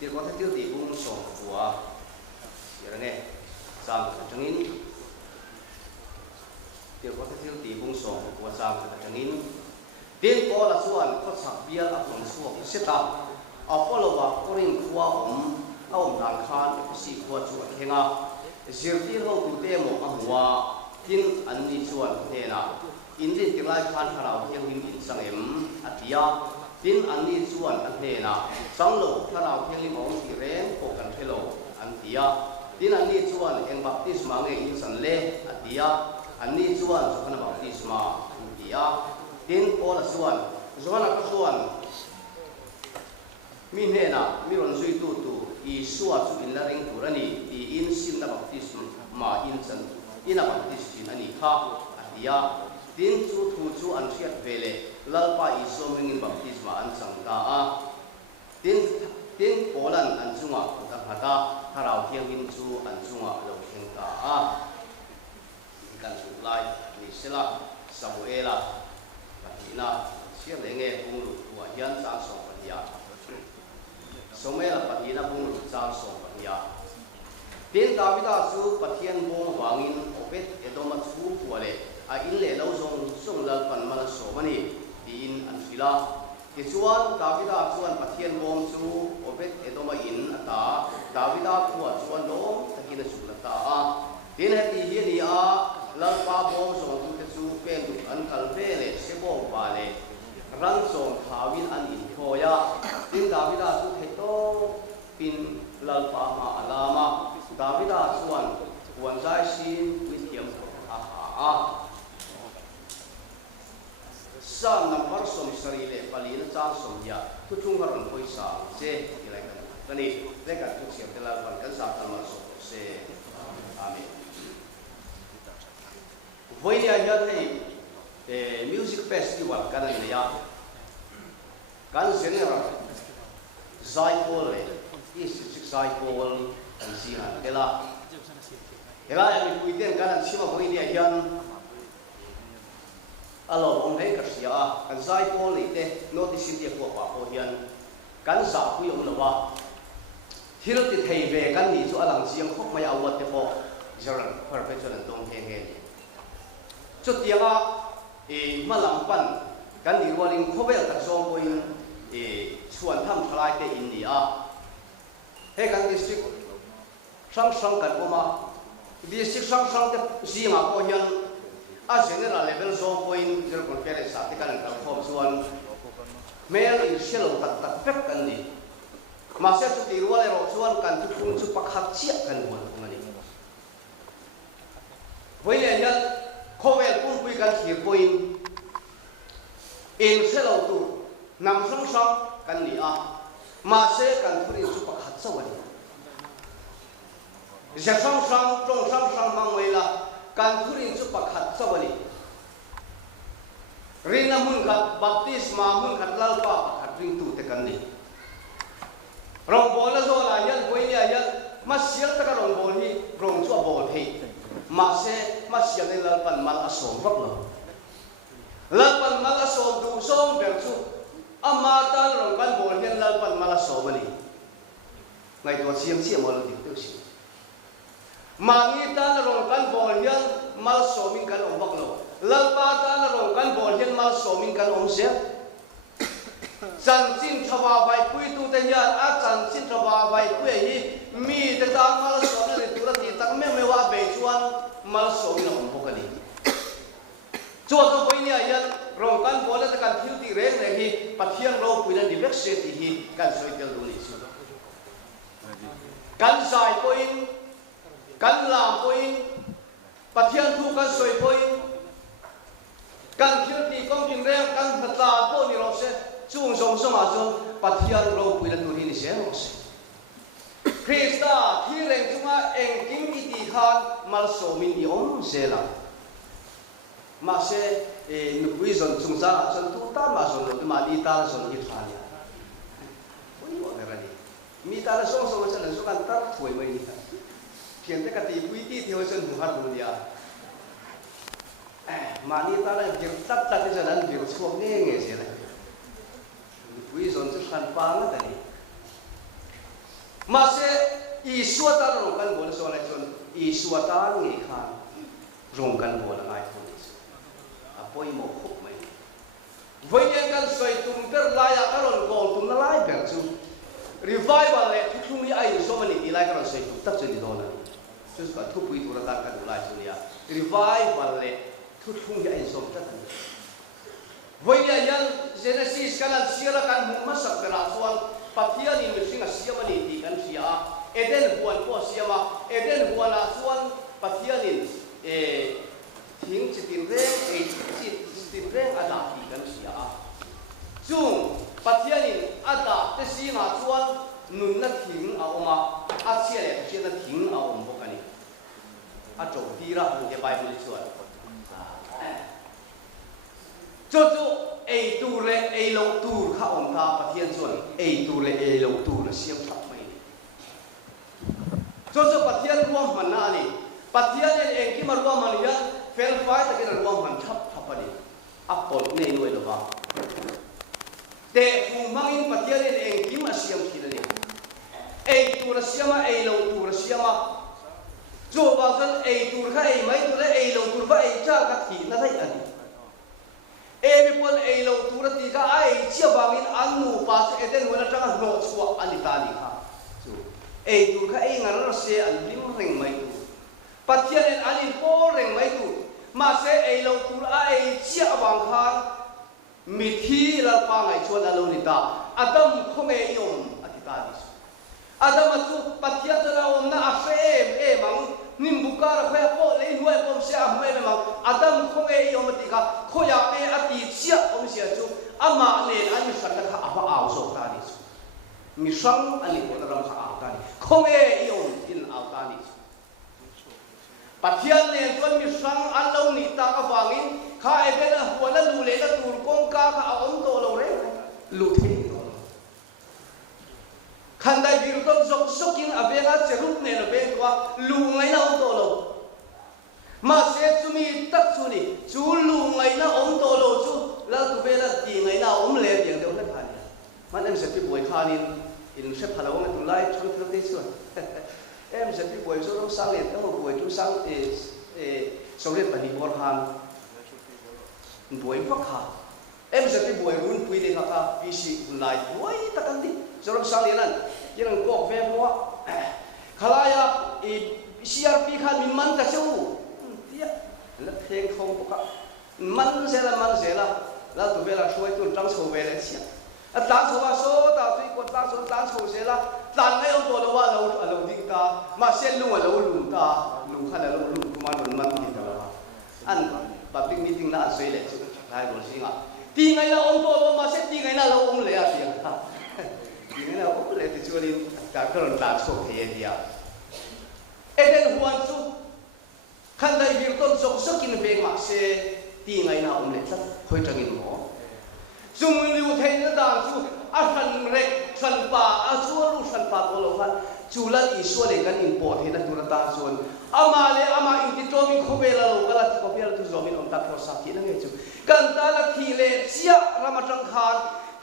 Dia có thể tiêu tỷ bung sổ của gì là nghe giảm chẳng in dia có thể tiêu tỷ bung sổ của giảm chẳng in tiên có là xuân có sạc bia ở phần xuân sẽ tập ở phố lầu bạc có những khoa ông đàn khan sĩ khoa chuột khen à diệt tiên hậu cụ thể một ông hoa tiên anh đi chuột thế nào in đi tiếng lai khan hà nào thiên hình in sang em atia tin anh đi chuan anh thế nào sáng lộ thà nào thiên linh ông thì rèn cổ cần thế lộ anh tia tin anh đi chuan em baptism mang in san lê tia anh đi chuan cho khana baptism tia tin all là chuan cho khana cái chuan min he na mi ron zui tu i suwa chu in la ring tu rani i in sim na baptism ma in san ina baptism ani kha tia tin chu thu chu an thiat vele lalpa iso mingin baptisma an sangta a tin polan an chunga ta hata harau thiang in chu an chunga lo thengta a kan su lai ni sela samuela patina sia lenge pung lu wa hian cha so patia samuela patina pung lu cha so patia tin davida su pathian bong wangin opet edoma chu puale a in le lo zong song lal pan mala so mani in an fila ke chuan davida chuan pathian bom chu opet edoma in ata davida khuwa chuan lo takin chu lata a tin he ti hi ni a lal pa bom so tu te chu pen du an kal vele sebo ba le ran som thawin an in thoya tin davida chu the to pin lal pa ma alama davida chuan wan zai sin with him a sam nam har som sarile palina cha som ya tu chung haron poisa se ilai kan kani leka tu siap telal pan kan sa tamal so se amen voilia ya thei music festival kan ni ya kan senera zaipol is zaipol kan sihan ela yang kuiten kan sima voilia yan alo ông thấy cái gì à cái giải phẫu này thế notice đi qua qua qua hiền cái giả quy ông là ba thiếu thì thầy về cái gì cho anh riêng không may áo vật thế po giờ là professional đông hen hen chút tiếng à mà làm pan cái gì qua linh không biết là xong rồi chuẩn tham khai cái in đi à hay cái district sang sang cái mà district sang sang cái gì mà qua hiền general level zone point zero conference sa tikalan ka form suan mel in shelo tak pek kan ni masa su tirual ero suan kan tu pun su pakhat cia kan buat ngani boile ya khovel pun pui kan thir point in shelo tu nam sang sang kan ni a masa kan puri su pakhat sawani sang sang mang wela kan thurin chu pakhat sawani rina mun khat baptisma mun khat lalpa pakhat ring tu te kan ni rong bola zo la yan boilia yan masial ta ka rong bol hi rong chu bol hi ma se masial ne lalpan mal asom vak lo lalpan mal asom du som ber chu ama ta rong kan bol hian lalpan mal asom ani ngai to siam siam mo lo ti tu si mangi ta na rong kan bol hian mal somin kan om bak lo lalpa ta na rong kan bol hian mal somin kan om se chan chin thawa vai pui tu te hian a chan chin thawa vai pui hi mi te ta mal somin ni tu ra ti tak me wa be chuan mal somin om bok ani chuan to poi ni hian rong kan bol ta kan thil ti reng le hi pathian ro pui na di vek se ti hi kan soi tel du ni chu kan sai poin kan làm poin pathian thu kan soi poin kan thil ti kong jing reng kan thata po ni ro se chung song song a chu pathian ro pui na tu ni se ro se krista thi reng chunga eng king ki ti khan mal so min di om se la ma se nu pui zon chung sa chon tu ta ma zon lo ma di ta zon hi khan ya pui wa ra ni mi ta la song song sa la so kan ta thoi mai ni hiện tại cái tỷ quý tỷ theo chân hùng hạt hùng địa mà ni ta là việc tắt cái giờนั้นviệc xuống nghe gì này quý dồn rất khăn phá nó cái này masih isuatan rongkan bola soalnya cuman isuatan ngikan rongkan bola ngai pun apa yang mau kok main Voyang kan soi tumper layak karon gol tum na lai ber chu revival le thu ni ai so mani ti lai karon soi tum tak cheli dona chu ka thu pui tu ra ta kan lai chu ya revival le thu ni ai so tak Voyang yan Genesis kanan sira kan mu masak bera suan patia ni singa sia mani ti kan sia Eden buan ko sia ma Eden buan a suan patia ni thing chitin reng tin reng ada ki kan sia chung pathianin ada te si nga chuan nun na thing a oma a sia le sia na thing a om bokani a to tira hu ke bible chuan chu ei tu le ei lo tu kha om ta pathian chuan ei tu le ei lo tu na siam thap mai chu pathian ruam man na ni pathian en ki mar ruam man ya fel fai ta ke ruam man thap thapani apol nei noi lo ba te fu mangin patian en kim asiam khilani ei tur siama ei lo tur siama zo ba san ei tur kha ei mai tur ei lo tur ba ei cha ka thi na thai ani e mi pon ei lo tur ti ka ai chia bangin an nu pa se eten wala tanga no chua ani ta ni kha zo ei tur kha ei ngar se an lim reng mai tu patian en anin po reng mai tu mà sẽ ai lâu tu ai chia bằng khan mít hi là pa ngày chuan alo ni ta Adam không ai yom atita đi Adam atu patia ta om na afe mang nim buka ra khoe po le nuai pom se am mai mang Adam không ai yom atika khoya pe ati chia om sia chu ama ne an mi san ka apa au so ta đi mi sang ani ko ram kha au ta đi không ai yom in au ta đi Pathian ne tuan mi sang an lo ni ta ka wangin kha e be na huana lu le na tur kong ka kha om to lo re lu the khan dai bi ru zok sokin avela cherut ne na be kwa lu ngai na om to lo ma se chu mi tak chu ni chu lu ngai na om to lo chu la tu be la ti ngai na om le tiang de na khan man em se pi boi khanin in se phalo na tu lai chu thang de chu em sẽ đi buổi số sáng liền các buổi chú sáng sau liền phải đi bor han buổi phật hà em sẽ đi buổi run quy đi khá vì sự lại buổi tất cả đi sau sáng liền anh chỉ là có về quá khalaya CRP khan mình man ta châu tiếc là thêm không có man sẽ là tụi bé là xuôi tuần trăng sầu về lại xia tan sầu ba số ta tuy còn tan sầu sẽ là tan ngay ông tôi làว่าเราดิ้งตามาเส้นลุงเราลุงตาลุงขนาดเราลุงกุมารมันดิ้งตาอันบัดดิ้งมีดิ้งน่าสวยเลยใช่บอกสิงอ่ะตีไงเราองตัวมาเส้นตีไงเราองเลยอ่ะเสียงตีไงเราองเลยที่ช่วยลินการกระโดดตาโชว์เฮียดีอ่ะเอเดนหัวซุขันได้บิวต้นสกสกินเบงมาเสตีไงเราองเลยสักค่อยจังอินหมอจุ่มลิวเทนด่างจูอาหันเร็กสันป่าอาชัวลูสันป่าโกโลกันจูลัดอีชัวเลยกันอินปอดเห็นตุระตาส่วนอามาเลยอามาอินติโจมินโคเบลาโลกันละที่โคเบลาตุโจมินอมตักโคสักทีนั่นเองจูกันตาละทีเลเสียรามาจังคาน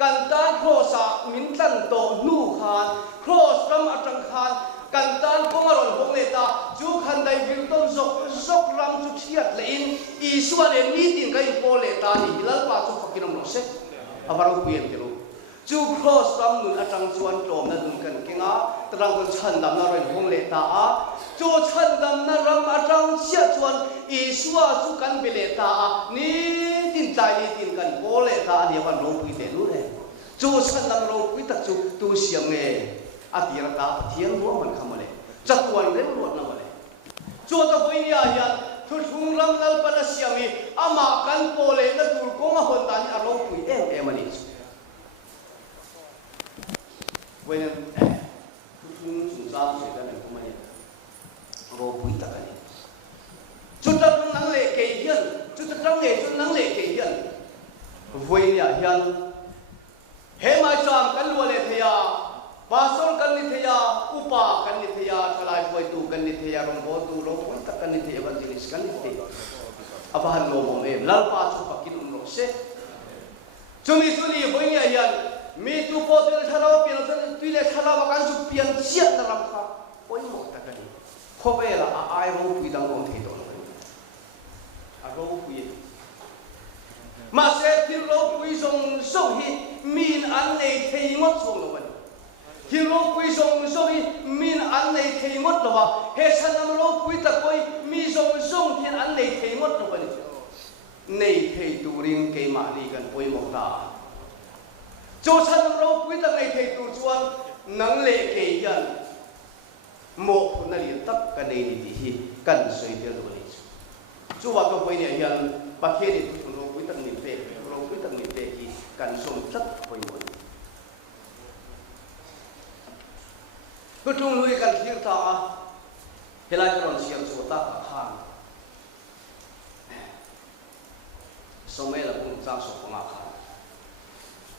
กันตาโคสามินตันโตนูคานโคสรามาจังคานกันตาพงอรอนพงเลตาจูขันได้วิลต้นซกรำจุเทียดเลยอินอีชัวเลยมีตินกันโปเลตานี่ฮิลล์ป่าจูฟักกินอมโนเซอาบารุเปียนกิโลจูครอสตั้มนุนอาจังจวนโจมนั่นนุนกันเก่งอ่ะตรังคนชันดำน่าเรียนพงเลตาอ่ะจูชันดำน่ารำอาจังเสียจวนอีสัวจูกันเบเลตาอ่ะนี่ตินใจนี่ตินกันโบเลตาเนี่ยวันโลกุยเตลูเลยจูชันดำโลกุยตักจูตูเสียงเงอดีรตาเทียนหัวมันขโมยจักวันเรื่องรวดนั่นเลยจูตะกุยเนี่ยยันทุกทุ่งรำนั่นปนเสียมีอามากันโบเลนั่นตูกงอ่ะคนตานี่อารมณ์กุยมันนี่เว้ยทุกทุ่งจุ่มซ้ำเสร็จแล้วเนี่ยผมมาเนี่ยรอปุยตะกันเนี่ยจุดตั้งนั่งเล่เกี่ยนจุดตั้งเล่จุดนั่งเล่เกี่ยนเว้ยเนี่ยยันเฮมาจามกันลัวเลยเทียบาสโลกันนิเทียอุปากันนิเทียทลายป่วยตูกันนิเทียรงโบตูรงปุยตะกันนิเทียวันจิลิสกันนิเทียอาบหันโลโมเอลัลปาชุปักินอุโรเซจุมีสุนีเว้ยเนี่ยยันมีตัวโปรตีนชาลาเปลี่ยนจนตุยเลชาลาบักันจุเปลี่ยนเสี chia na ram kha oi mo ta kan kho ve la ai ro pui dang om thei do a ro pui mà sẽ thiếu lâu quý dòng sâu hi min ăn này thấy mất xuống rồi vậy thiếu lâu quý dòng sâu hi min ăn này thấy mất rồi vậy hết sang năm lâu quý ta coi mi dòng sâu thì ăn này thấy mất rồi vậy này thấy tu riêng cái mà đi gần ôi một ta cho sang năm lâu quý ta này thấy tu chuan nắng lệ cái gần một là liền tất cái này thì hi cần suy theo rồi chú vào câu này hiện bát thiên thì tận niệm về, rồi với tận niệm về thì cần dùng rất hồi muộn. Cứ chung lui cần thiết ta, hiện nay còn xiêm số ta cả hàng. Sau mấy là cũng sang số của ngạc hàng.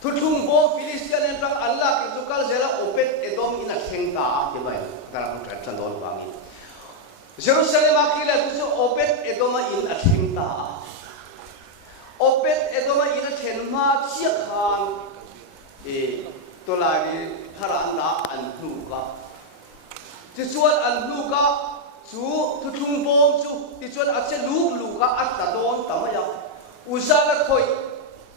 Thu chung vô Philistine nên rằng Allah cái chú cal sẽ là open edom in a theng ta thì vậy, ta là cũng chân đòn vàng in. Jerusalem kia là chú open edom in a theng ta. Opet edoma ina then ma chiak han to la ni tharan na an hlu ka ti chuan an hlu ka chu thu thung bom chu ti chuan a che lu ka at ta don ta ma ya usa la khoi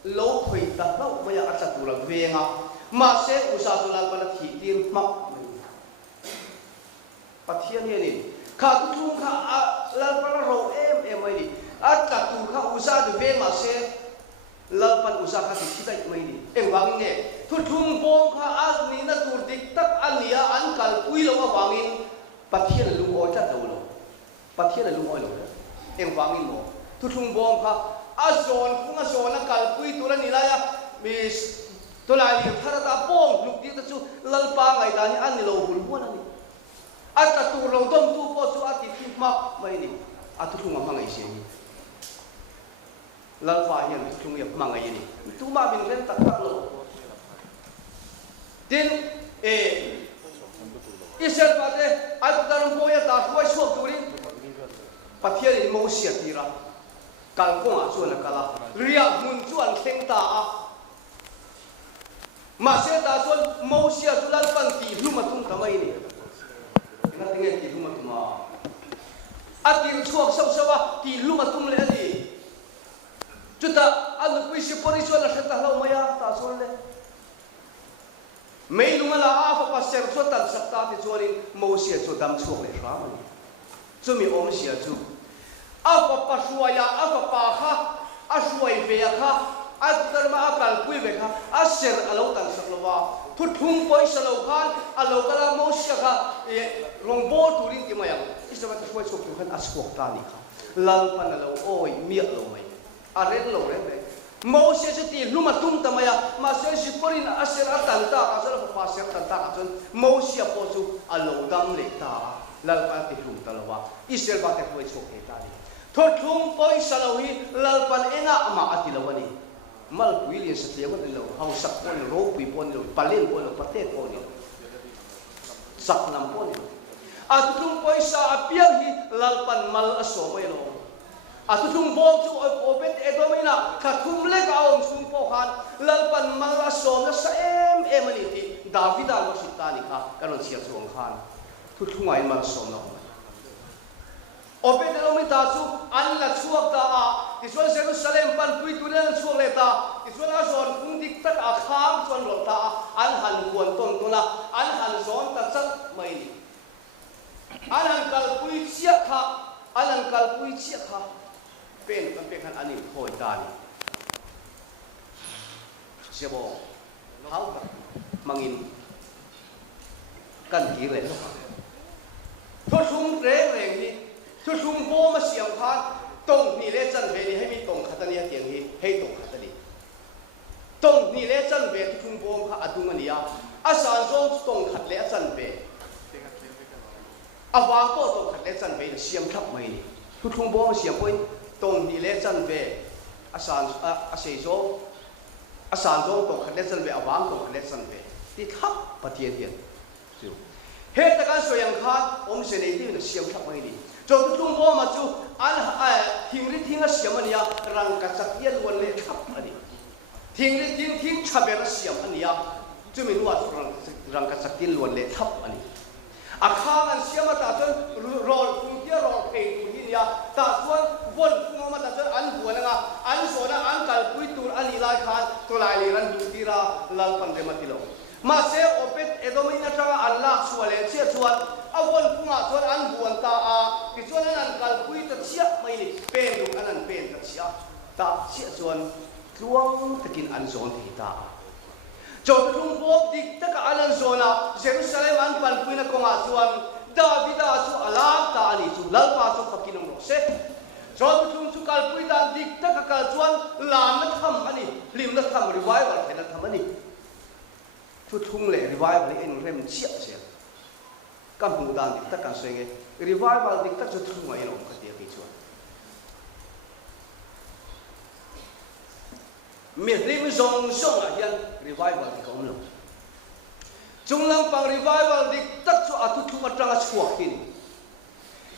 lo khoi ta lo ma ya at tu la venga ma se usa tu la ba thi tin mak pathian ni kha thu thung kha la ba ro em ai ni at ta tu kha usa du ve ma se lalpan usa kha ti dai mai ni em wangin ne thu thung bom kha a ni na tur dik tak ania an kal pui lo wangin pathian lu o cha do lo pathian lu o lo em wangin mo thu thung bom kha a zon khunga zon a kal pui tu la ni la ya mi to la ni thara ta bom luk ti ta chu lalpa ngai ta ni an ni lo bul bo na ni at ta tu lo dom tu po chu a ti thi ma mai ni a thu thung ma ngai se ni lalpa hian thung yap ma ngai ni tu ma bin len tak tak lo tin Israel pate ai ko darum po ya ta khoi suak turin pathian in mo sia tira kal ko a chuan kala ria mun chuan theng ta a ma se ta chuan mo sia tulal pan ti luma tung tamai ni na tinge ti luma tuma atir chuak sau sawa ti luma tum le ani chuta an pui si pori chuan la theta lo maya ta chuan le mấy lúc mà là áp phật ser cho tận sắp ta thì cho nên mâu xia cho đam chuộc lại xóa mà cho mình ôm xia chú áp phật pa xuôi ya áp phật pa kha áp xuôi về kha áp tơ mà áp cal quy về kha áp ser alo tận sắp lo wa thu thung poi sa lo khan alo ka la mâu xia kha long bo tu rin ti ma yang isa ba xuôi chuộc tu khan áp chuộc ta ni kha lal pan alo oi miệng lo mai a ren lo ren mau sẽ ti luma tum tamaya ma se si porin aser atan ta asal pa ser tan ta chon mau sia po chu alo dam le ta lal pa ti lum ta lawa isel ba te poi chok he ta ni thot thum poi salohi lal pan enga ma ati lawani mal puili sa te wan lo hau sak pon ro pi pon lo palen pon lo pate pon lo sak nam pon lo atum poi sa apiang hi lal pan mal aso mai lo atu thung bom chu opet edomina kha thum le ka om sum po khan lalpan mala som na sa em ani ti davida lo sitani kha kanon sia chuang khan thu thungai mal som na opet edomina chu an la chuak da a ti chuan Jerusalem pan pui tu len chuak le ta ti chuan a zon phung dik tak a kham chuan lo ta an han buan ton tona an han zon ta chak mai ni an han kal pui chia kha an han kal pui chia kha pen kan pen kan ani hoi ta ni sebo hau ka mangin kan ki le tho sum re ni tho sum bo ma siam khan tong ni le chan ve ni he mi tong khatani ha tiang hi he tong khatani tong ni le chan ve tho sum bo kha adung ani ya asan zo tong khat le chan ve awa ko tong khat le chan ve siam thap mai ni tho sum bo ma siam poi tong ni le chan ve asan asei zo asan zo to khat le chan ve awang to khat le chan ve ti thap pathian hian chu he ta kan soyang khan om se nei ti na siam thap mai ni cho tu tung bo ma chu an thing ri thing a siam ania rang ka chak ye lon le thap ani thing ri thing chabe ra siam ania chu min wa rang ka chak tin lon le thap ani akha an siama ta chon rol pung kia rol phei tu hin ya ta chuan vol pung ma ta chon an buan nga an zona an kal pui tur ani lai khan to lai li ran du tira lal pan de matilo ma se opet edomi na tanga allah suale chia chuan a vol punga chuan an buan ta a ki chuan an kal pui ta chia mai ni pen lu an pen ta chia ta chia chuan tluang takin an zon thi ta cho tung bom dik taka anan zona Jerusalem an pan puina konga chuan Davida chu alam ta ani chu lalpa chu pakinong ro se cho tung chu kal pui dan dik taka kal chuan lam na tham ani lim na tham revival na tham ani thu thung le revival en rem chia se kam hu dan dik taka senge revival dik tak chu thung mai ro ka dia ki chuan mi rim zong zong a hian revival di kom lo chung lang pang revival dik tak chu atu thu atanga chuak tin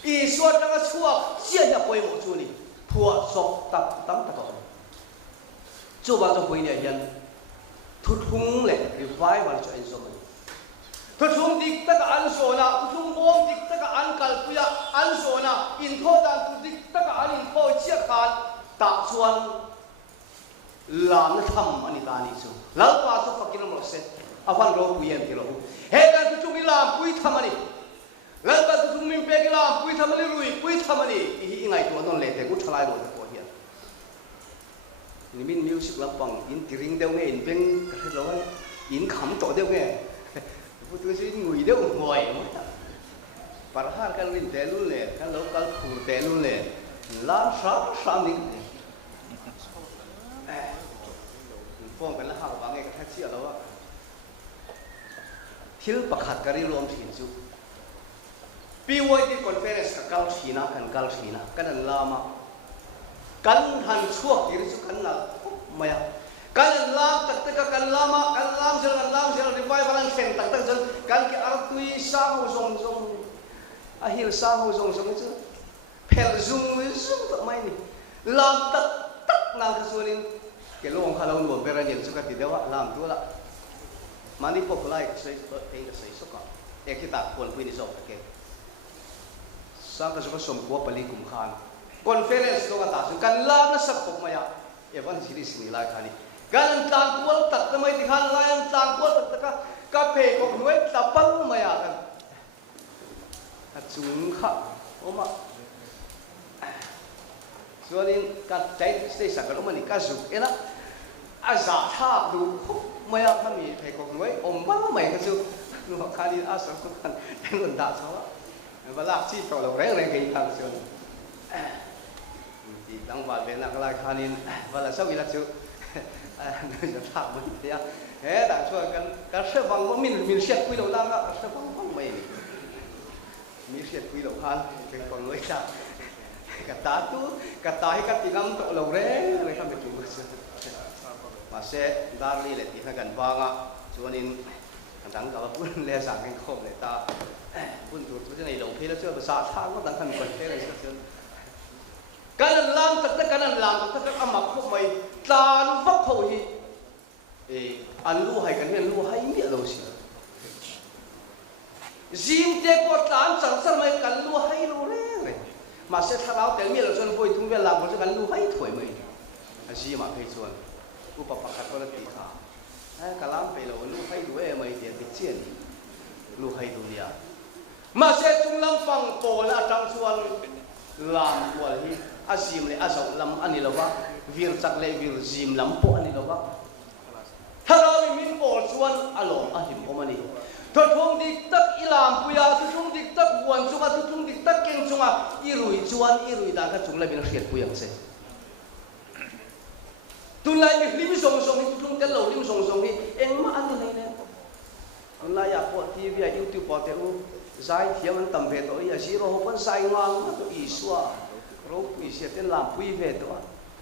I so atanga chuak sia ya poi mo chu ni phua sok tap tam ta ko chu ba cho poi ne hian thu thung le revival cho en so mai thu thung dik tak an so na thu thung bom dik tak an kal puya an so na in tho dan thu dik tak an in tho chia khan ta chuan lam na tham ani ta ni chu lalpa chu pakin mo se awan ro puyen ti ro he dan tu chung lam pui tham ani lalpa tu chung min pe ki lam pui tham ani rui pui tham ani I ngai tu non le te ku thalai ro ko hian ni min music lapang in tiring deu nge in beng ka lo in kham to deu nge pu tu si ngui deu ngoi parhan kan rin te lu le kan local khu te lu le lam sa ni phongกันละหากบางไงก็แท็กซี่แล้วว่าทิลประคัดการีรวมถิ่นจุปีวัยที่คอนเฟอเรนซ์กับกัลชีนะกันนั่นลามากันหันช่วงที่สุกันนั่นไม่อะกันลามตักตะกันลามากันลามเซลรีไวฟ์ลังเซนตักจนกันที่อาร์ตุยสาวซงอาฮิลสาวซงจุเพลซุงตัวไม่นี่ลามตักนั่งกระสุนินke long khala un bom pera yen suka ti dewa lam tu la mani populai sei te ka sei soka e kita kon pui ni sok ke sang ka soka som ko pali kum khan conference lo ka ta su kan lam na sak pok maya evan siri sini la khani gan tang kual tak ta mai ti khan la yang tang kual tak ka ka pe ko nuai tapang maya kan chung kha oma soalin ka chai stay sa ka mani ka su ela aza tha du maya mami pe ko nuai om ba mai ka su nu ka ni asa ko kan ngun da so ba la chi to lo reng reng ke thang su ti dang ba be na ka la khanin ba la sau ila chu nu ja tha man ya he da chu kan ka se bang mo min set pui lo la ka se bang mai ni mi set pui lo khan ke ko nuai cha kata tu kata hikat tingam to lo re mereka betul masih darli le tiha kan banga chuanin kadang kalau pun le sang kan khom le ta pun tu tu nei lo phe la chu ba sa tha ko dang kan kon te le chu kan lam tak kan lam tak amak khom mai tan vak kho hi an lu hai kan hen lu hai mi lo si zim te ko tan sang sang mai kan lu hai lo re mà sẽ tháo áo cái miệng là cho nó vui thung về làm một cái lu hay thổi mới anh gì mà phải chuồn u bắp bắp có là tỉ thả cái làm phải là lu hay đuôi em ấy tiền cái chuyện lu hay đuôi à mà sẽ chung lâm phẳng cổ là trong chuồn làm của hi à zim này à sầu lâm anh ấy là vác việc chắc lại việc zim lâm bộ anh ấy là vác tháo mình cổ chuồn à lồng à hiểm không anh ấy thôi thung đi tất ilam puya thôi thung đi tất buồn chung à thôi thung đi tất keng chung à irui dah kan chung lại bên khiết puya se tu lại mình lim song song hi thung cái lầu lim song song hi em mà anh này nè tu lại ya po TV ya YouTube po te u zai thiam an tam ve to ya zero ho pan sai ngang ma to iswa ro pui se ten lam pui ve to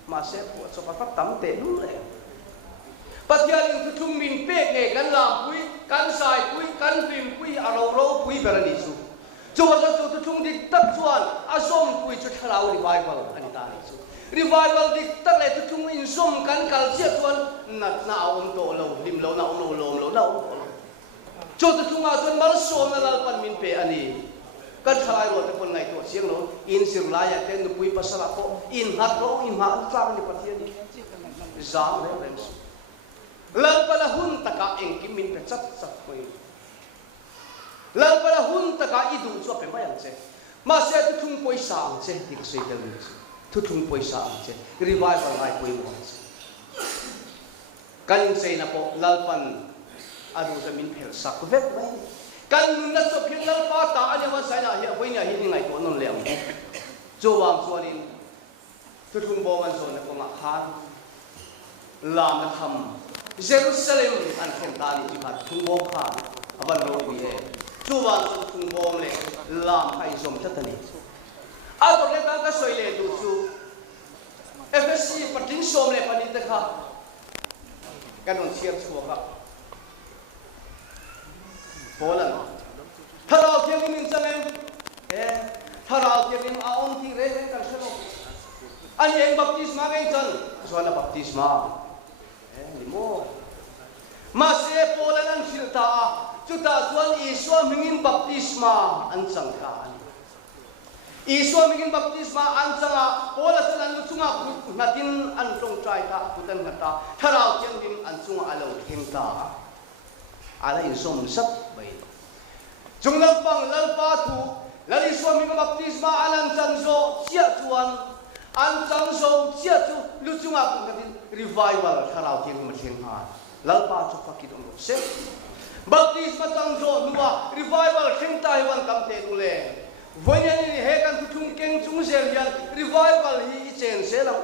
ma se po so pa tam te lu le Patian itu chung min pek ne kan lam pui kan sai pui kan pim pui aro pui berani su. Coba tu chung dik tak chuan asom pui chu thalau revival ani ta ni su. Revival dik tak le tu chung in som kan kal sia chuan nat na om to lo lim lo na om lo lo na om. Cho tu chung a chuan mal som na lal pan min pe ani kan thalai ro te kon ngai to siang no in sir la ya ten nu pui pasala ko in hat ro in ha tlang ni pathian ni zam le ren lan pala hun taka eng kimin pe chat chat koi lan pala hun taka idu chu pe mai ang che ma se tu thung poi sa ang che ti ka sei tel ni tu thung poi sa ang che revival ngai poi mo kan sei na po lalpan adu sa min phel sak vet mai kan na so phil lalpa ta ani wa sai na hi voi nya hi ngai ko non lem zo wang chuanin tu thung bo man so na ko ma khan lam na tham Jerusalem an khen ta ni jibat thung bo khan aban ro bi e zo wang so thung bo le lam khai som tatani a to le ka soi le tu chu FSC patin som le panin ta kha kan on chiar chua ka Poland tharau kiang min changem tharau kiang a on thi re kan selo an eng baptisma ngai chan suana baptisma limo ma se Poland an filta chuta chuan Iswa mingin baptisma an chang ka Iswa mingin baptisma an changa Poland san lu chunga natin an tong trai ka putan ngata tharau kiang min an chunga alo thengta ala in som sat bai junglam pang lalpa thu lali swami ka baptisma anan chanzo chia chuan an changso chia chu lu chunga kun katin revival tharau thiang ma thiang ha lalpa chu pakit ong se baptisma changso nuwa revival thing tai wan kam te tu le voinya ni he kan thung keng chung sel yan revival hi chen se la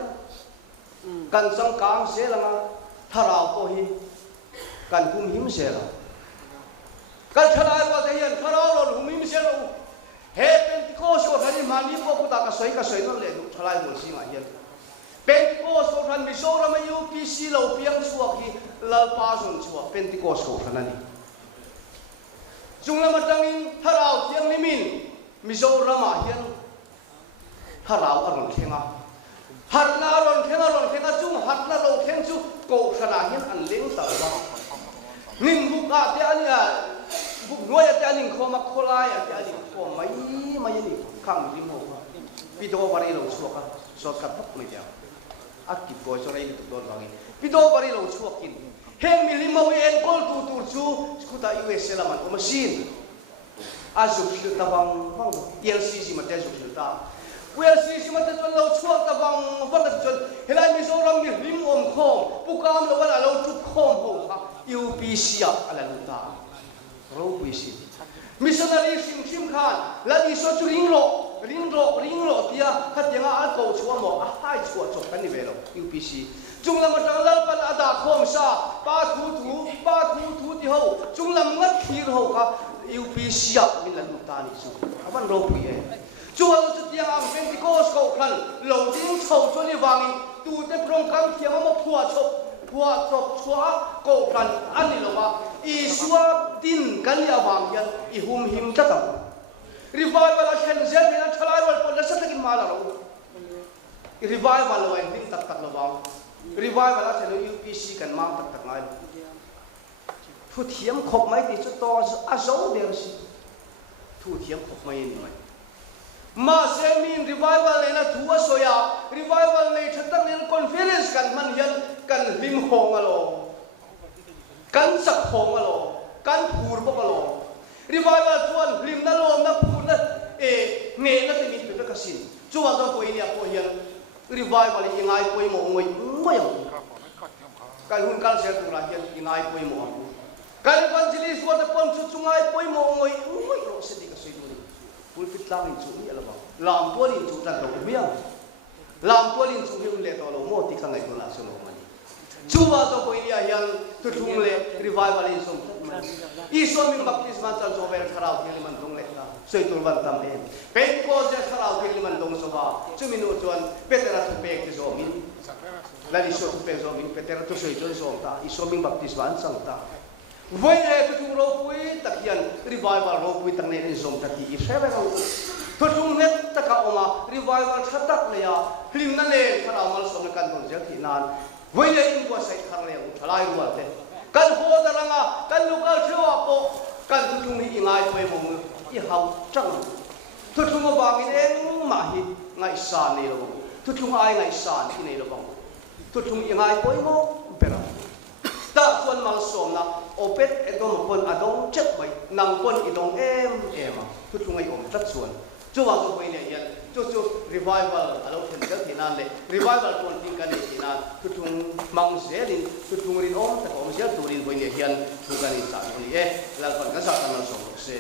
kan sang kang se la tharau ko hi kan kum him se la kan thalai wa te hian tharau ron humim se lo he Pentecost ko thani mani ko puta ka soi no le du thalai mo si ma hian Pentecost ko than Mizoram UPC lo piang suak hi lalpa zon chuwa Pentecost ko thanani junglam atangin tharau tiang limin Mizoram a hian tharau aron khenga hatna ron khenga chung hatna lo kheng chu ko thana hian an leng ta ba nim bu ka te ania buk noya te aning khoma kholai a te aning khom mai ni khang dim ho pido bari lo chuaka shortcut buk mai dia akki ko chore ni don wangi pido bari lo chuakin heng mi limo en kol tu chu skuta US laman o machine azuk ta bang LCC ma te zuk ta LCC ma te lo chuak ta bang ta chon helai mi so ram mi lim om khom pukam lo wala lo tu khom ho UPC ala luta ro puisi missionary sim khan la di so chu ring lo tia khatenga al ko chua mo a hai chua chok kan ni velo UPC chunglam tang lal pan ada khom sa pa thu ti ho chunglam ngat khir ho ka UPC min la luta ni chu aban ro pui e chuan chu tia ang Pentecost ko khan lo ding chho chu ni wangi tu te prong kam thiam mo phua chop chua ko khan ani lo ba Iswa din kan ya wang yan ihum him tatam revival a khen zel ni thalai wal pon sa takin mala ro revival lo en din tak lo wang revival a khen UPC kan mang tak ngai thu thiam khop mai ti chu to a zo der si thu thiam khop mai ni mai ma se min revival le na thu a soya revival le thatak len conference kan man yan kan lim hong alo kan sak hong alo kan phur bo alo revival chuan lim na lom na phur na nge na te mi tu ka sin chuwa do poi ni a po hian revival i ngai poi mo ngoi kan hun kal se tu la hian i ngai poi mo kan evangelist wa ta pon chu chungai poi mo ngoi ro se di ka sei ni pulpit lang in chu ni ala ba lam to ni chu ta lo miang lam to ni chu hi le to lo mo ti ka ngai ko la so mo chuwa to poi ni a hian tu thung le revival in som Iswa min baptisma chan so ver tharau ki man dong le ta soi tur ban tam le Pentecost je tharau ki man dong so ba chu minu chuan petera tu pek ti so min la di so tu pe so min petera tu soi chon so ta Iswa min baptisma an sang ta voi e tu thung ro pui takian revival ro pui tang ne in som ta ki I sebe ko tu thung net ta ka oma revival thatak le ya hlim na le tharau mal som kan dong je thi nan voi le in ko sai khang le thalai rual te kan ho daranga kan lokal thewa po kan tu thung hi ingai poi mo i hau trăng thu chung mà vàng em mà hi ngay sàn này rồi thu chung ai ngay sàn thì này rồi thu chung yang ai koi mo pera ta quân mang som na opet edom quân adong chết vậy nang quân idong em thu chung ai om trắc xuân chú vào chú quay này hiện chú revival alo thiên chất thì nan lệ revival quân tin cái này thì nan thu chung mang dễ đi thu chung rin om ta om dễ tu rin quay này hiện thu cái này sản này là còn cái sản năng sống sẽ